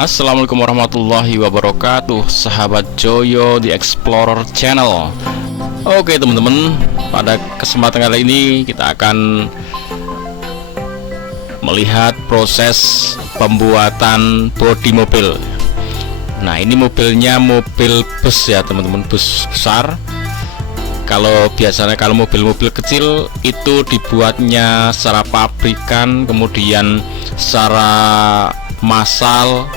Assalamualaikum warahmatullahi wabarakatuh, sahabat Joyo The Explorer Channel. Oke teman-teman, pada kesempatan kali ini kita akan melihat proses pembuatan bodi mobil. Nah, ini mobilnya mobil bus ya teman-teman, bus besar. Kalau biasanya kalau mobil-mobil kecil itu dibuatnya secara pabrikan, kemudian secara massal,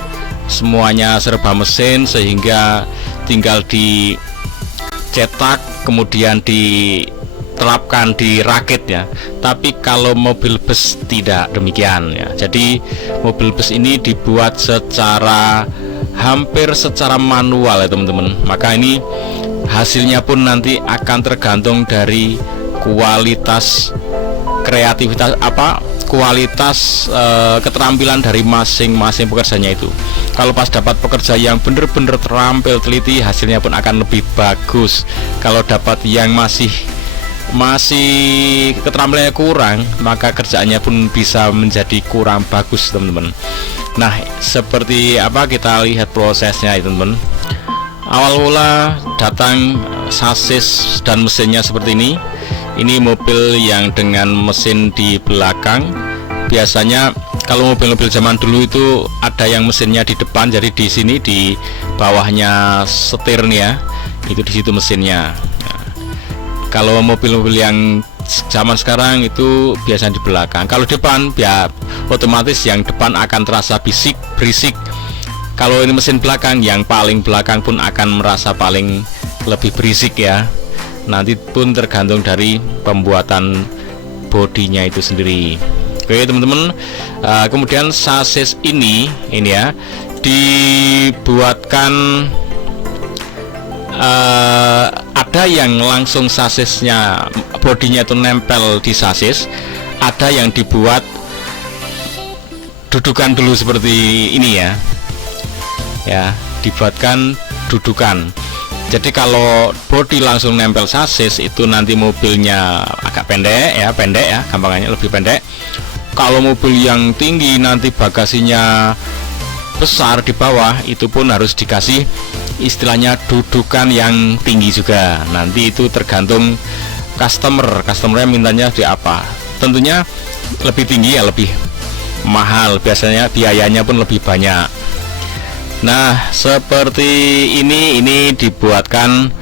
semuanya serba mesin, sehingga tinggal dicetak kemudian diterapkan, dirakit ya. Tapi kalau mobil bus tidak demikian ya. Jadi mobil bus ini dibuat secara hampir secara manual ya teman-teman. Maka ini hasilnya pun nanti akan tergantung dari kualitas kreativitas kualitas keterampilan dari masing-masing pekerjanya itu. Kalau pas dapat pekerja yang benar-benar terampil, teliti, hasilnya pun akan lebih bagus. Kalau dapat yang masih keterampilannya kurang, maka kerjaannya pun bisa menjadi kurang bagus teman-teman. Nah, seperti apa kita lihat prosesnya ya teman-teman. Awal mula datang sasis dan mesinnya seperti ini. Ini mobil yang dengan mesin di belakang. Biasanya kalau mobil-mobil zaman dulu itu ada yang mesinnya di depan, jadi di sini di bawahnya setirnya itu di situ mesinnya. Nah, kalau mobil-mobil yang zaman sekarang itu biasanya di belakang. Kalau depan ya otomatis yang depan akan terasa berisik. Kalau ini mesin belakang, yang paling belakang pun akan merasa paling lebih berisik ya. Nanti pun tergantung dari pembuatan bodinya itu sendiri. Oke teman-teman, kemudian sasis ini ya dibuatkan, ada yang langsung sasisnya bodinya itu nempel di sasis, ada yang dibuat dudukan dulu seperti ini ya, dibuatkan dudukan. Jadi kalau bodi langsung nempel sasis itu nanti mobilnya agak pendek ya, gampangannya lebih pendek. Kalau mobil yang tinggi nanti bagasinya besar di bawah, itu pun harus dikasih istilahnya dudukan yang tinggi juga. Nanti itu tergantung customernya mintanya di apa. Tentunya lebih tinggi ya lebih mahal, biasanya biayanya pun lebih banyak. Nah, seperti ini dibuatkan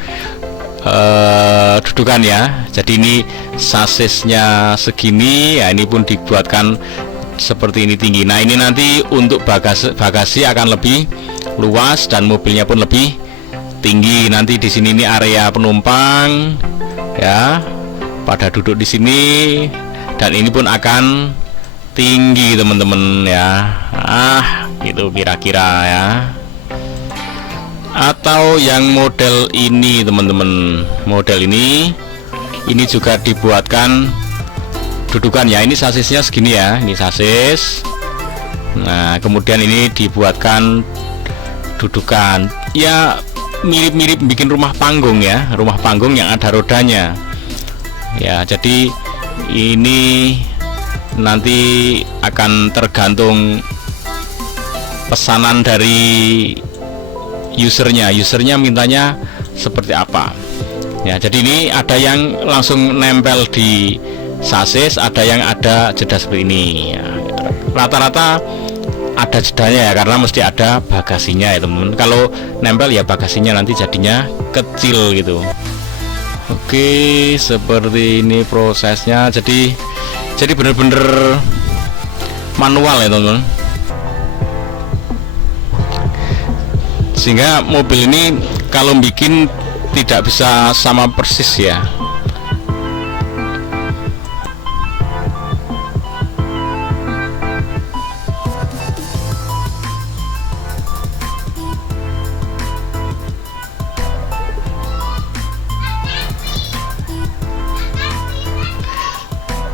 dudukan ya. Jadi ini sasisnya segini ya, ini pun dibuatkan seperti ini tinggi. Nah, ini nanti untuk bagasi akan lebih luas dan mobilnya pun lebih tinggi. Nanti di sini ini area penumpang ya, pada duduk di sini, dan ini pun akan tinggi teman-teman ya. Itu kira-kira ya. Atau yang model ini teman-teman, model ini juga dibuatkan dudukan ya. Ini sasisnya segini ya, ini sasis. Nah, kemudian ini dibuatkan dudukan ya, mirip-mirip bikin rumah panggung ya, rumah panggung yang ada rodanya ya. Jadi ini nanti akan tergantung pesanan dari usernya mintanya seperti apa ya. Jadi ini ada yang langsung nempel di sasis, ada yang ada jeda seperti ini ya. Rata-rata ada jedanya ya, karena mesti ada bagasinya ya teman-teman. Kalau nempel ya bagasinya nanti jadinya kecil gitu. Oke, seperti ini prosesnya. Jadi bener-bener manual ya teman-teman. Sehingga mobil ini kalau bikin tidak bisa sama persis ya.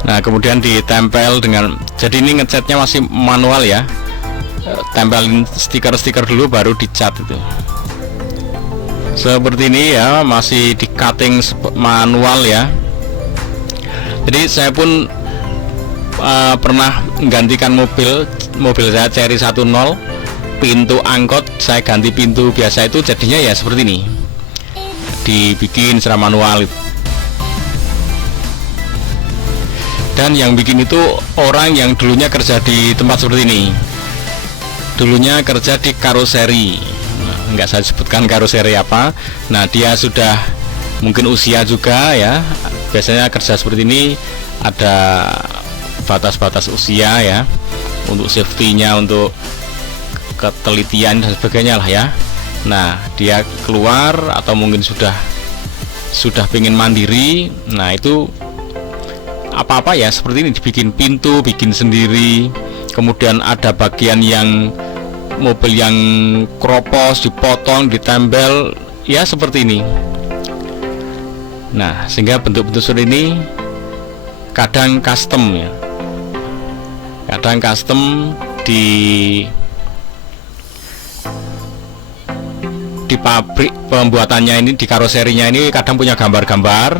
Nah, kemudian ditempel dengan, jadi ini ngecatnya masih manual ya. Tempelin stiker dulu baru dicat itu. Seperti ini ya, masih di cutting manual ya. Jadi saya pun pernah menggantikan mobil saya Cherry 10 pintu angkot saya ganti pintu biasa itu jadinya ya seperti ini, dibikin secara manual. Dan yang bikin itu orang yang dulunya kerja di tempat seperti ini, dulunya kerja di karoseri. Nggak saya sebutkan karoseri apa. Nah, dia sudah mungkin usia juga ya, biasanya kerja seperti ini ada batas-batas usia ya, untuk safety-nya, untuk ketelitian dan sebagainya lah ya. Nah, dia keluar atau mungkin sudah pengen mandiri. Nah, itu apa-apa ya seperti ini, dibikin pintu, bikin sendiri. Kemudian ada bagian yang mobil yang kropos, dipotong, ditempel ya seperti ini. Nah, sehingga bentuk-bentuk seperti ini kadang custom ya, kadang custom di pabrik pembuatannya ini, di karoserinya ini kadang punya gambar-gambar,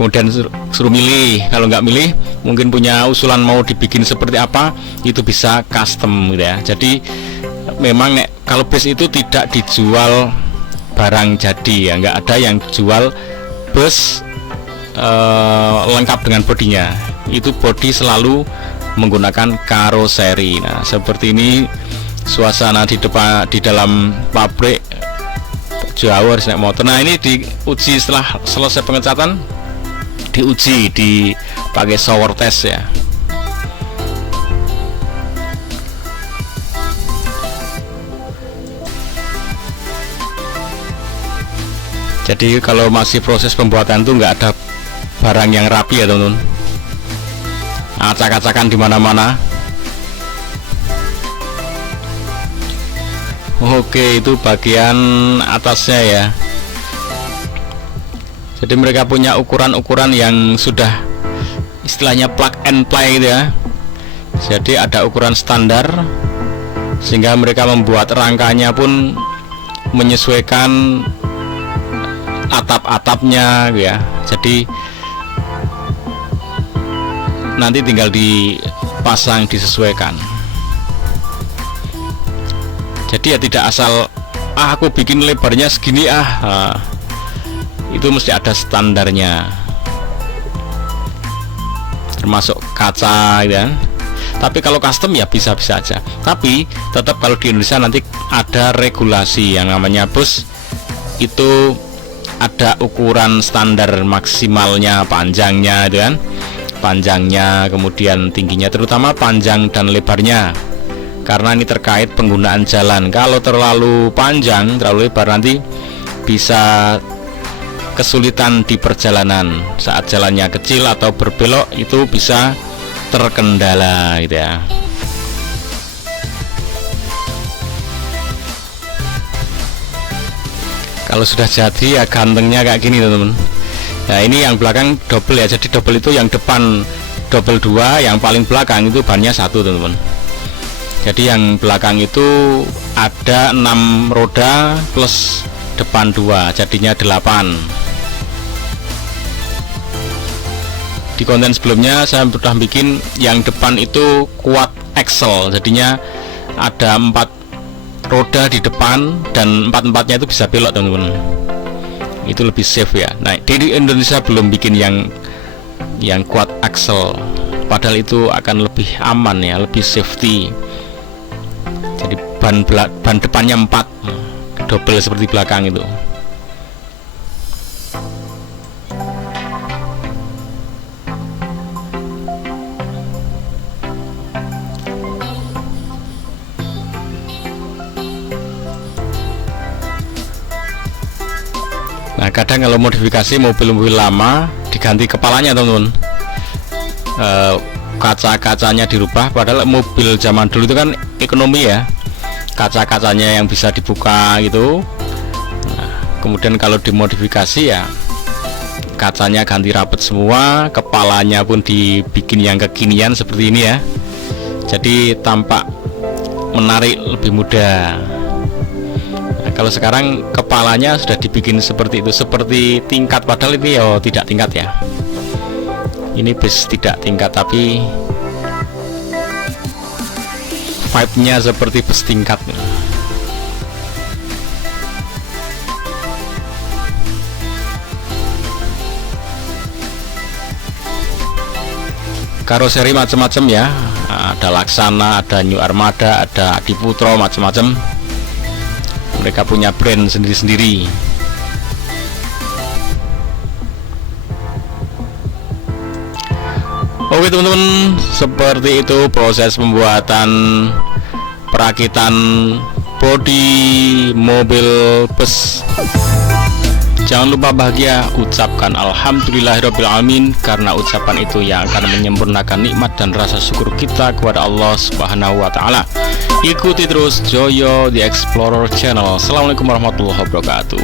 kemudian suruh milih. Kalau nggak milih, mungkin punya usulan mau dibikin seperti apa, itu bisa custom gitu ya. Jadi memang kalau bus itu tidak dijual barang jadi ya, nggak ada yang jual bus lengkap dengan bodinya. Itu bodi selalu menggunakan karoseri. Nah, seperti ini suasana di dalam pabrik Jawa naik motor. Nah, ini diuji setelah selesai pengecatan, diuji dipakai shower test ya. Jadi kalau masih proses pembuatan itu nggak ada barang yang rapi ya teman-teman, acak-acakan di mana-mana. Oke, itu bagian atasnya ya. Jadi mereka punya ukuran-ukuran yang sudah istilahnya plug and play gitu ya. Jadi ada ukuran standar, sehingga mereka membuat rangkanya pun menyesuaikan atap-atapnya ya. Jadi nanti tinggal dipasang, disesuaikan. Jadi ya tidak asal aku bikin lebarnya segini itu mesti ada standarnya, termasuk kaca gitu kan. Tapi kalau custom ya bisa-bisa aja. Tapi tetap kalau di Indonesia nanti ada regulasi yang namanya bus itu ada ukuran standar maksimalnya, panjangnya gitu kan, panjangnya, kemudian tingginya, terutama panjang dan lebarnya, karena ini terkait penggunaan jalan. Kalau terlalu panjang, terlalu lebar, nanti bisa kesulitan di perjalanan saat jalannya kecil atau berbelok, itu bisa terkendala gitu ya. Kalau sudah jadi ya gantengnya kayak gini teman-teman. Nah, ini yang belakang double ya. Jadi double itu yang depan double 2, yang paling belakang itu bannya 1 teman-teman. Jadi yang belakang itu ada 6 roda plus depan 2, jadinya 8. Di konten sebelumnya saya sudah bikin yang depan itu quad axle, jadinya ada 4 roda di depan dan 4-4-nya itu bisa belok teman-teman. Itu lebih safe ya. Nah, di Indonesia belum bikin yang quad axle, padahal itu akan lebih aman ya, lebih safety. Jadi ban depannya 4, double seperti belakang itu. Nah, kadang kalau modifikasi mobil-mobil lama diganti kepalanya teman-teman, kaca-kacanya dirubah, padahal mobil zaman dulu itu kan ekonomi ya, kaca-kacanya yang bisa dibuka gitu. Nah, kemudian kalau dimodifikasi ya kacanya ganti rapet semua, kepalanya pun dibikin yang kekinian seperti ini ya, jadi tampak menarik, lebih mudah. Kalau sekarang kepalanya sudah dibikin seperti itu, seperti tingkat, padahal ini ya tidak tingkat ya. Ini bus tidak tingkat, tapi vibe-nya seperti bus tingkat. karoseri macam-macam ya. Ada Laksana, ada New Armada, ada Adiputro, macam-macam. Mereka punya brand sendiri-sendiri. Oke teman-teman, seperti itu proses pembuatan perakitan bodi mobil bus. Jangan lupa bahagia, ucapkan alhamdulillahirobbilalamin, karena ucapan itu yang akan menyempurnakan nikmat dan rasa syukur kita kepada Allah Subhanahu wa Ta'ala. Ikuti terus Joyo The Explorer Channel. Assalamualaikum warahmatullahi wabarakatuh.